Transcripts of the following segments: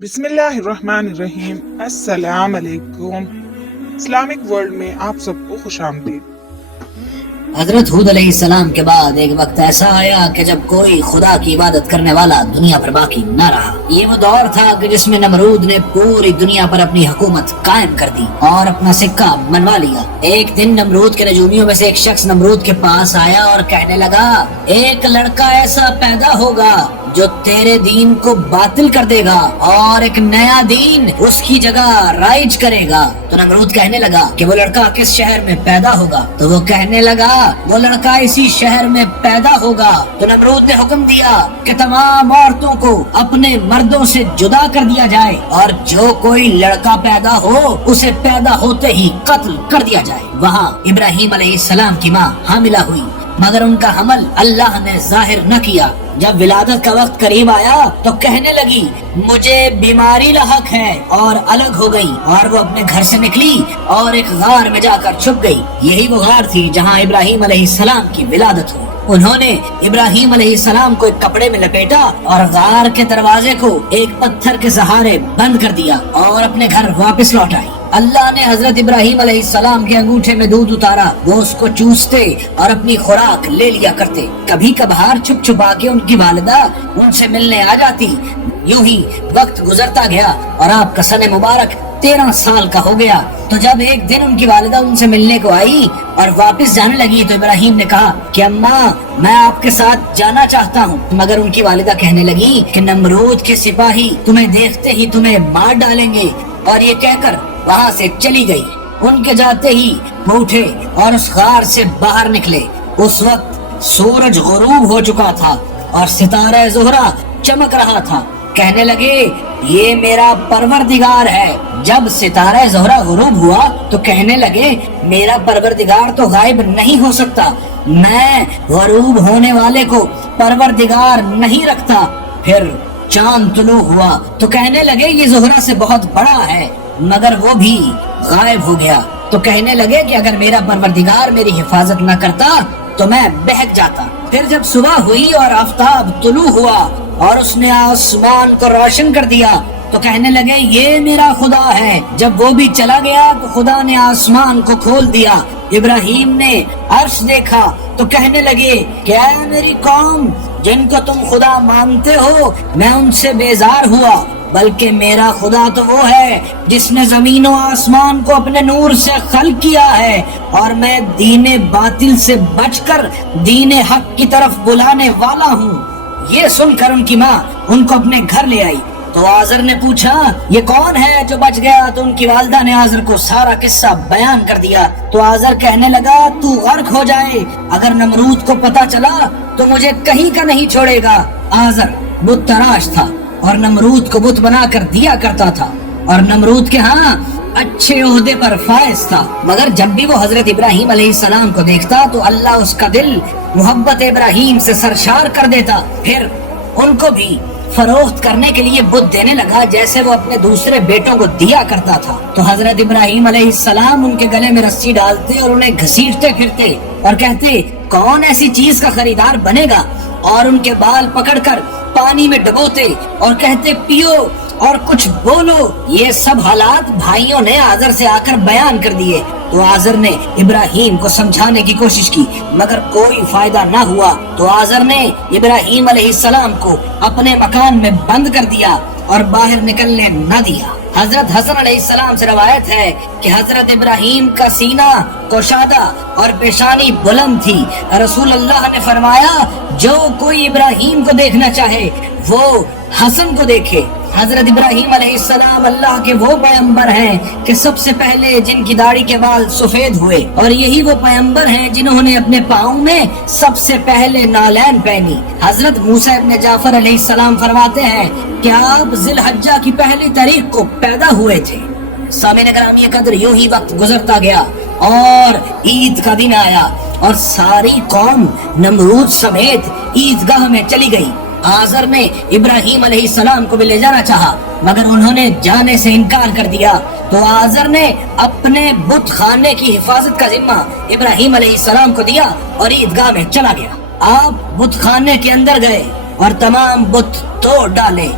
बिस्मिल्लाहिर्रहमानिर्रहीम। अस्सलाम वालेकुम। इस्लामिक वर्ल्ड में आप सबको खुश आमदीद। हजरत हूद अलैहिस्सलाम के बाद एक वक्त ऐसा आया कि जब कोई खुदा की इबादत करने वाला दुनिया पर बाकी न रहा। ये वो दौर था कि जिसमें नमरूद ने पूरी दुनिया पर अपनी हुकूमत कायम कर दी और अपना सिक्का मनवा लिया। एक दिन नमरूद के नजूमियों में से एक शख्स नमरूद के पास आया और कहने लगा, एक लड़का ऐसा पैदा होगा जो तेरे दीन को बातिल कर देगा और एक नया दीन उसकी जगह राइज करेगा। तो नमरूद कहने लगा कि वो लड़का किस शहर में पैदा होगा? तो वो कहने लगा, वो लड़का इसी शहर में पैदा होगा। तो नमरूद ने हुक्म दिया कि तमाम औरतों को अपने मर्दों से जुदा कर दिया जाए और जो कोई लड़का पैदा हो उसे पैदा होते ही कत्ल कर दिया जाए। वहाँ इब्राहिम अलैहिस्सलाम की माँ हामिला हुई, मगर उनका हमल अल्लाह ने जाहिर न किया। जब विलादत का वक्त करीब आया तो कहने लगी, मुझे बीमारी लाहक है, और अलग हो गई और वो अपने घर से निकली और एक गार में जाकर छुप गई। यही वो गार थी जहाँ इब्राहिम अलैहिस्सलाम की विलादत हुई। उन्होंने इब्राहिम अलैहिस्सलाम को एक कपड़े में लपेटा और गार के दरवाजे को एक पत्थर के सहारे बंद कर दिया और अपने घर वापस लौट आई। अल्लाह ने हजरत इब्राहिम अलैहिस्सलाम के अंगूठे में दूध उतारा। वो उसको चूसते और अपनी खुराक ले लिया करते। कभी कभार छुप छुपा के उनकी वालिदा उनसे मिलने आ जाती। यूं ही वक्त गुजरता गया और आपका सन मुबारक 13 साल का हो गया। तो जब एक दिन उनकी वालिदा उनसे मिलने को आई और वापस जाने लगी तो इब्राहिम ने कहा कि अम्मा, मैं आपके साथ जाना चाहता हूँ। मगर उनकी वालिदा कहने लगी कि नमरूद के सिपाही तुम्हें देखते ही तुम्हें मार डालेंगे, और ये कहकर वहाँ से चली गई। उनके जाते ही वो उठे और उस गार से बाहर निकले। उस वक्त सूरज गुरूब हो चुका था और सितारा ज़ोहरा चमक रहा था। कहने लगे, ये मेरा परवरदिगार है। जब सितारा ज़ोहरा गुरूब हुआ तो कहने लगे, मेरा परवरदिगार तो गायब नहीं हो सकता, मैं गुरूब होने वाले को परवरदिगार नहीं रखता। फिर चांद तुलू हुआ तो कहने लगे, ये ज़ोहरा से बहुत बड़ा है, मगर वो भी गायब हो गया। तो कहने लगे कि अगर मेरा परवरदिगार मेरी हिफाजत न करता तो मैं बहक जाता। फिर जब सुबह हुई और आफताब तुलू हुआ और उसने आसमान को रोशन कर दिया तो कहने लगे, ये मेरा खुदा है। जब वो भी चला गया तो खुदा ने आसमान को खोल दिया। इब्राहिम ने अर्श देखा तो कहने लगे, क्या है मेरी कौम जिनको तुम खुदा मानते हो, मैं उनसे बेजार हुआ, बल्कि मेरा खुदा तो वो है जिसने जमीन और आसमान को अपने नूर से खल्क किया है, और मैं दीने बातिल से बचकर दीने हक की तरफ बुलाने वाला हूँ। ये सुनकर उनकी माँ उनको अपने घर ले आई। तो आज़र ने पूछा, ये कौन है जो बच गया? तो उनकी वालिदा ने आज़र को सारा किस्सा बयान कर दिया। तो आज़र कहने लगा, तू गर्क हो जाए, अगर नमरूद को पता चला तो मुझे कहीं का नहीं छोड़ेगा। आज़र बुत तराश था और नमरूद को बुत बना कर दिया करता था, और नमरूद के यहाँ अच्छे ओहदे पर फायज था। मगर जब भी वो हजरत इब्राहिम अलैहिस्सलाम को देखता तो अल्लाह उसका दिल मोहब्बत इब्राहिम से सरशार कर देता। फिर उनको भी फरोख्त करने के लिए बुत देने लगा, जैसे वो अपने दूसरे बेटों को दिया करता था। तो हजरत इब्राहिम अलैहिस्सलाम उनके गले में रस्सी डालते और उन्हें घसीटते फिरते और कहते, कौन ऐसी चीज का खरीदार बनेगा, और उनके बाल पकड़कर पानी में डुबोते और कहते, पियो और कुछ बोलो। ये सब हालात भाइयों ने आज़र से आकर बयान कर दिए। तो आज़र ने इब्राहिम को समझाने की कोशिश की, मगर कोई फायदा न हुआ। तो आज़र ने इब्राहिम अलैहिस्सलाम को अपने मकान में बंद कर दिया और बाहर निकलने न दिया। हजरत हसन अलैहिस्सलाम से रवायत है कि हजरत इब्राहिम का सीना कोशादा और पेशानी बुलंद थी। रसूल अल्लाह ने फरमाया, जो कोई इब्राहिम को देखना चाहे वो हसन को देखे। हजरत इब्राहिम अलैहिस्सलाम अल्लाह के वो पैगंबर हैं कि सबसे पहले जिनकी दाढ़ी के बाल सफेद हुए, और यही वो पैगंबर हैं जिन्होंने अपने पाँव में सबसे पहले नालैन पहनी। हजरत मूसा इब्न जाफर अलैहिस्सलाम फरमाते हैं कि आप जिलहज्जा की पहली तारीख को पैदा हुए थे। सामईन करामी कदर, यूं ही वक्त गुजरता गया और ईद का दिन आया और सारी कौम नमरूद समेत ईदगाह में चली गई। आज़र ने इब्राहिम अलैहिस्सलाम को भी ले जाना चाहा, मगर उन्होंने जाने से इनकार कर दिया। तो आज़र ने अपने बुत खाने की हिफाजत का जिम्मा इब्राहिम अलैहिस्सलाम को दिया और ईदगाह में चला गया। आप बुत खाने के अंदर गए और तमाम बुत तोड़ डाले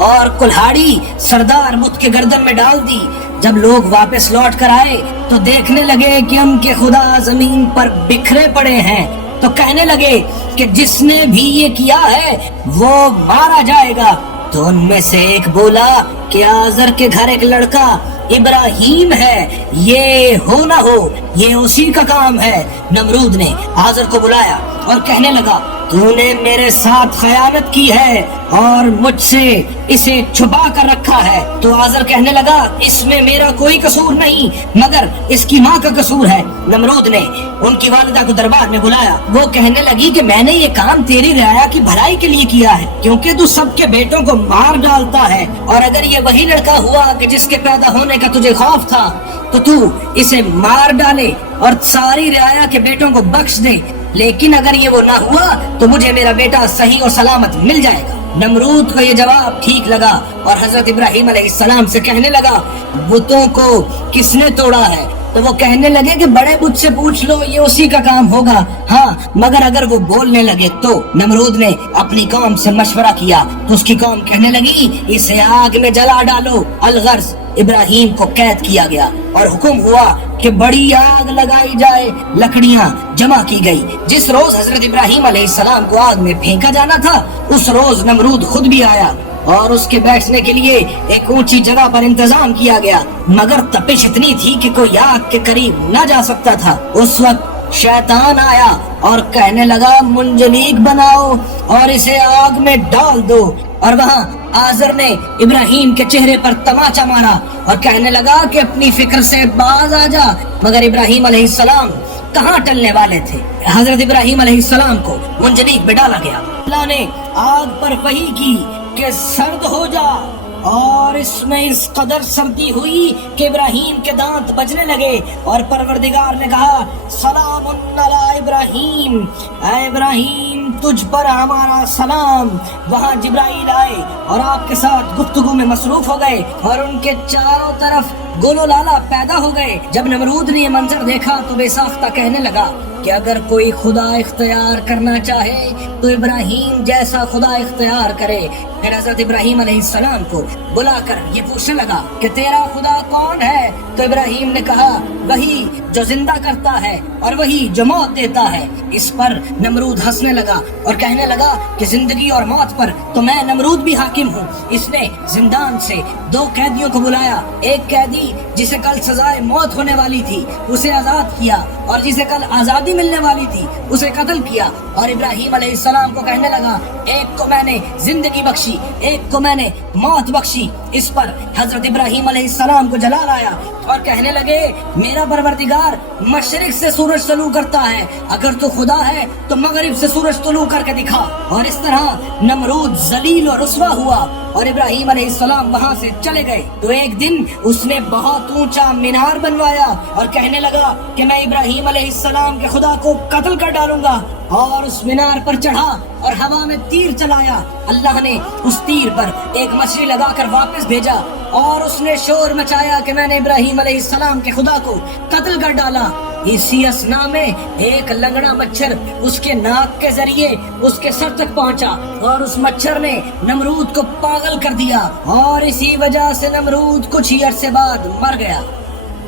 اور کल्हाड़ी सरदार बुत के गर्दन में डाल दी। जब लोग वापस लौट कर आए तो देखने लगे कि उनके खुदा जमीन पर बिखरे पड़े हैं, तो कहने लगे कि जिसने भी ये किया है वो मारा जाएगा। तो उनमें से एक बोला कि आजर के घर एक लड़का इब्राहिम है, ये हो ना हो ये उसी का काम है। नमरूद ने आजर को बुलाया और कहने लगा, तूने मेरे साथ खयानत की है और मुझसे इसे छुपा कर रखा है। तो आजर कहने लगा, इसमें मेरा कोई कसूर नहीं मगर इसकी माँ का कसूर है। नमरूद ने उनकी वालिदा को दरबार में बुलाया। वो कहने लगी कि मैंने ये काम तेरी रियाया की भलाई के लिए किया है, क्योंकि तू सबके बेटों को मार डालता है, और अगर ये वही लड़का हुआ कि जिसके पैदा होने का तुझे खौफ था तो तू इसे मार डाले और सारी रियाया के बेटों को बख्श दे। लेकिन अगर ये वो ना हुआ तो मुझे मेरा बेटा सही और सलामत मिल जाएगा। नमरूद को ये जवाब ठीक लगा और हजरत इब्राहिम अलैहिस्सलाम से कहने लगा, बुतों को किसने तोड़ा है? तो वो कहने लगे कि बड़े बुत से पूछ लो, ये उसी का काम होगा। हाँ, मगर अगर वो बोलने लगे तो। नमरूद ने अपनी कौम से मशवरा किया तो उसकी कौम कहने लगी, इसे आग में जला डालो। अलगर्ज इब्राहिम को कैद किया गया और हुक्म हुआ कि बड़ी आग लगाई जाए। लकड़ियां जमा की गई। जिस रोज हजरत इब्राहिम अलैहिस्सलाम को आग में फेंका जाना था उस रोज नमरूद खुद भी आया और उसके बैठने के लिए एक ऊंची जगह पर इंतजाम किया गया, मगर तपिश इतनी थी कि कोई आग के करीब न जा सकता था। उस वक्त शैतान आया और कहने लगा, मुंजनीक बनाओ और इसे आग में डाल दो। और वहाँ आजर ने इब्राहिम के चेहरे पर तमाचा मारा और कहने लगा कि अपनी फिक्र से बाज आ जा। मगर इब्राहिम अलैहिस्सलाम कहाँ टलने वाले थे। हजरत इब्राहिम अलैहिस्सलाम को मुंजनीक में डाला गया। अल्लाह ने आग पर वही की कि सर्द हो जा, और इसमें इस कदर सर्दी हुई कि इब्राहिम के दांत बजने लगे। और परवरदिगार ने कहा, सलामुन अला इब्राहिम, ऐ इब्राहिम तुझ पर हमारा सलाम। वहाँ जिब्राइल आए और आपके साथ गुफ्तगू में मसरूफ हो गए और उनके चारों तरफ गोलो लाला पैदा हो गए। जब नमरूद ने ये मंजर देखा तो बेसाख्ता कहने लगा कि अगर कोई खुदा इख्तियार करना चाहे तो इब्राहिम जैसा खुदा इख्तियार करे। फिर हजरत इब्राहिम अलैहिस्सलाम को बुलाकर ये पूछने लगा कि तेरा खुदा कौन है? तो इब्राहिम ने कहा, वही जो जिंदा करता है और वही जो मौत देता है। इस पर नमरूद हंसने लगा और कहने लगा कि जिंदगी और मौत पर तो मैं नमरूद भी हाकिम हूँ। इसने जिंदान से 2 कैदियों को बुलाया। एक कैदी जिसे कल सजाए मौत होने वाली थी उसे आजाद किया, और जिसे कल आजादी मिलने वाली थी उसे कत्ल किया। और इब्राहिम अलैहिस्सलाम को कहने लगा, एक को मैंने जिंदगी बख्शी, एक को मैंने मौत बख्शी। इस पर हजरत इब्राहिम अलैहिस्सलाम को जलाल आया और कहने लगे, मेरा परवरदिगार मशरिक से सूरज तलू करता है, अगर तू खुदा है तो मगरिब से सूरज तलू करके दिखा। और इस तरह नमरूद जलील और रुस्वा हुआ और इब्राहिम अलैहिस्सलाम वहाँ से चले गए। तो एक दिन उसने बहुत ऊंचा मीनार बनवाया और कहने लगा कि मैं इब्राहिम अलैहिस्सलाम के खुदा को कत्ल कर डालूंगा। और उस मीनार पर चढ़ा और हवा में तीर चलाया। अल्लाह ने उस तीर पर एक मछली लगाकर वापस भेजा और उसने शोर मचाया कि मैंने इब्राहिम अलैहिस्सलाम के खुदा को कत्ल कर डाला। इसी असना में एक लंगड़ा मच्छर उसके नाक के जरिए उसके सर तक पहुंचा और उस मच्छर ने नमरूद को पागल कर दिया, और इसी वजह से नमरूद कुछ ही अरसे बाद मर गया।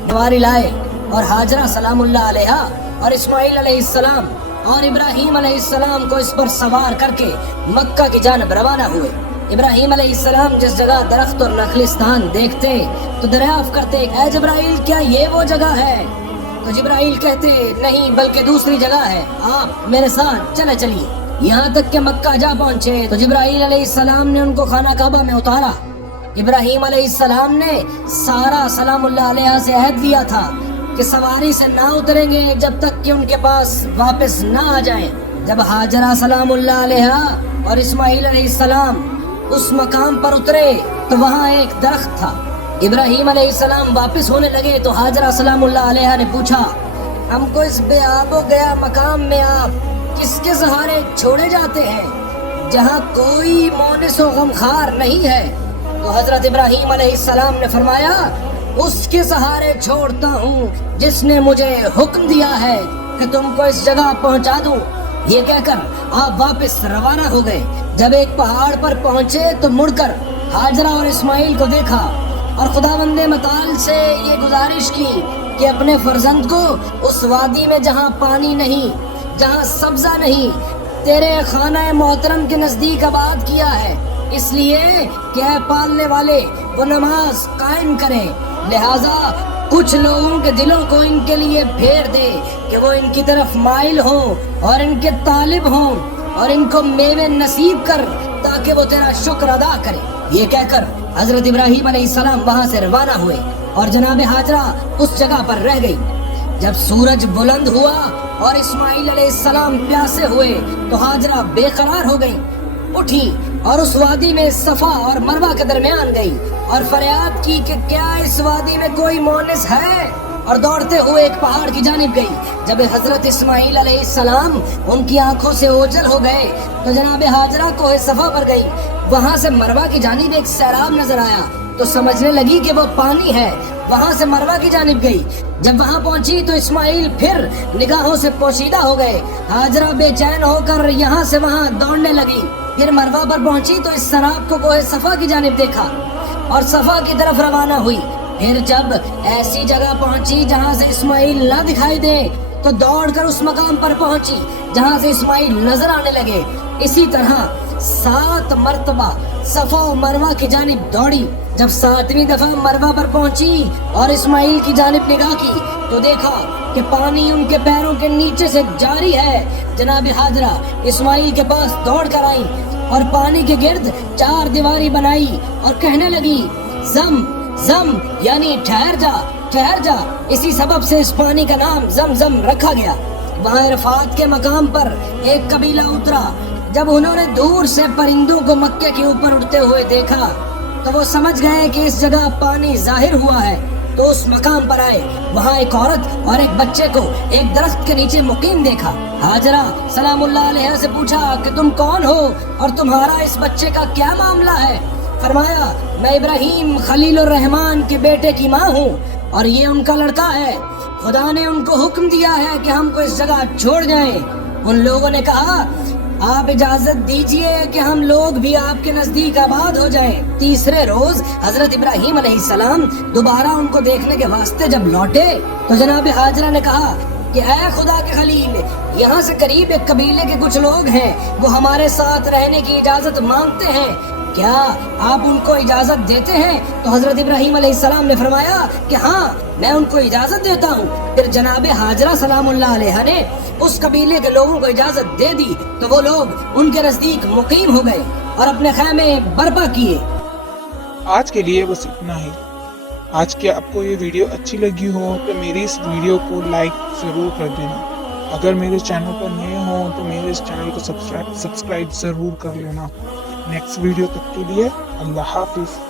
नवारी लाए और हाजरा सलामुल्लाह अलैहा और इस्माइल अलैहिस्सलाम और इब्राहिम अलैहिस्सलाम को इस पर सवार करके मक्का की जानब रवाना हुए। इब्राहिम अलैहिस्सलाम जिस जगह दरख्त और नखलिस्तान देखते तो दरियाफ्त करते, ऐ जिब्राइल क्या ये वो जगह है? तो जिब्राइल कहते, नहीं बल्कि दूसरी जगह है, आप मेरे साथ चले चलिए। यहाँ तक के मक्का जा पहुँचे तो जिब्राइल अलैहिस्सलाम ने उनको खाना काबा में उतारा। इब्राहिम अलैहिस्सलाम ने सारा सलामुल्लाह अलैहा से अहद लिया था कि सवारी से ना उतरेंगे जब तक कि उनके पास वापस ना आ जाएं। जब हाजरा सलामुल्लाह अलैहा और इस्माइल अलैहिस्सलाम उस मकाम पर उतरे तो वहाँ एक दरख्त था। इब्राहिम अलैहिस्सलाम वापस होने लगे तो हाजरा सलामुल्लाह अलैहा ने पूछा, हमको इस बेआबो गया मकाम में आप किसके सहारे छोड़े जाते हैं जहाँ कोई मोनिस व गमखार नहीं है? तो हजरत इब्राहिम अलैहिस्सलाम ने फरमाया, उसके सहारे छोड़ता हूँ जिसने मुझे हुक्म दिया है कि तुमको इस जगह पहुँचा दूँ। ये कहकर आप वापस रवाना हो गए। जब एक पहाड़ पर पहुँचे तो मुड़कर हाजरा और इस्माइल को देखा और खुदावंद मताल से ये गुजारिश की कि अपने फर्जंद को उस वादी में जहाँ पानी नहीं, जहाँ सब्जा नहीं, तेरे खाना मोहतरम के नजदीक आबाद किया है, इसलिए कि ऐ पालने वाले वो नमाज कायम करें। लिहाजा कुछ लोगों के दिलों को इनके लिए फेर दे कि वो इनकी तरफ माइल हों और इनके तालिब हों और इनको मेवे नसीब कर ताकि वो तेरा शुक्र अदा करे। ये कहकर हजरत इब्राहीम अलैहिस्सलाम वहां से रवाना हुए और जनाब हाजरा उस जगह पर रह गई। जब सूरज बुलंद हुआ और इस्माइल अलैहिस्सलाम प्यासे हुए तो हाजरा बेकरार हो गई, उठी और उस वादी में सफा और मरवा के दरमियान गई और फरियाद की कि क्या इस वादी में कोई मोनिस है, और दौड़ते हुए एक पहाड़ की जानिब गई। जब हजरत इस्माइल अलैहिस्सलाम उनकी आंखों से ओझल हो गए तो जनाब हाजरा कोहे सफा पर गई। वहां से मरवा की जानिब एक सैलाब नजर आया तो समझने लगी कि वो पानी है। वहां से मरवा की जानिब गई। जब वहां पहुंची तो इस्माइल फिर निगाहों से पोशीदा हो गए। हाजरा बेचैन होकर यहाँ से वहां दौड़ने लगी। फिर मरवा पर पहुंची तो इस सराब को कोहे सफा की जानिब देखा और सफा की तरफ रवाना हुई। फिर जब ऐसी जगह पहुंची जहां से इस्माइल ना दिखाई दे तो दौड़कर उस मकाम पर पहुंची जहां से इस्माइल नजर आने लगे। इसी तरह 7 मरतबा सफा और मरवा की जानिब दौड़ी। जब 7वीं दफा मरवा पर पहुंची और इस्माइल की जानिब निगाह की तो देखा कि पानी उनके पैरों के नीचे से जारी है। जनाब हाजरा इस्माइल के पास दौड़ कर आई और पानी के गिर्द 4 दीवारी बनाई और कहने लगी, जम जम यानी ठहर जा, ठहर जा। इसी सबब से इस पानी का नाम जमजम रखा गया। वहाँ इरफात के मकाम पर एक कबीला उतरा। जब उन्होंने दूर से परिंदों को मक्के के ऊपर उड़ते हुए देखा तो वो समझ गए कि इस जगह पानी जाहिर हुआ है, तो उस मकाम पर आए। वहाँ एक औरत और एक बच्चे को एक दरख्त के नीचे मुकीम देखा। हाजरा सलामुल्लाह अलैहा से पूछा कि तुम कौन हो और तुम्हारा इस बच्चे का क्या मामला है? फरमाया, मैं इब्राहीम खलीलुर रहमान के बेटे की माँ हूँ और ये उनका लड़का है। खुदा ने उनको हुक्म दिया है कि हमको इस जगह छोड़ जाएं। उन लोगों ने कहा, आप इजाजत दीजिए कि हम लोग भी आपके नजदीक आबाद हो जाएं। तीसरे रोज हजरत इब्राहीम अलैहिस्सलाम दोबारा उनको देखने के वास्ते जब लौटे तो जनाब हाजरा ने कहा कि ऐ खुदा के खलील, यहाँ से करीब एक कबीले के कुछ लोग हैं, वो हमारे साथ रहने की इजाजत मांगते हैं, क्या आप उनको इजाजत देते हैं? तो हजरत इब्राहीम अलैहिस्सलाम ने फरमाया कि हाँ, मैं उनको इजाजत देता हूँ। फिर जनाब हाजरा सलामुल्लाह अलैहा ने उस कबीले के लोगों को इजाजत दे दी तो वो लोग उनके नजदीक मुकीम हो गए और अपने खैमे बर्पा किए। आज के लिए बस इतना ही। आज की आपको ये वीडियो अच्छी लगी हो तो मेरी इस वीडियो को लाइक ज़रूर कर देना। अगर मेरे चैनल पर नए हो तो मेरे इस चैनल को सब्सक्राइब ज़रूर कर लेना। नेक्स्ट वीडियो तक के लिए अल्लाह हाफिज़।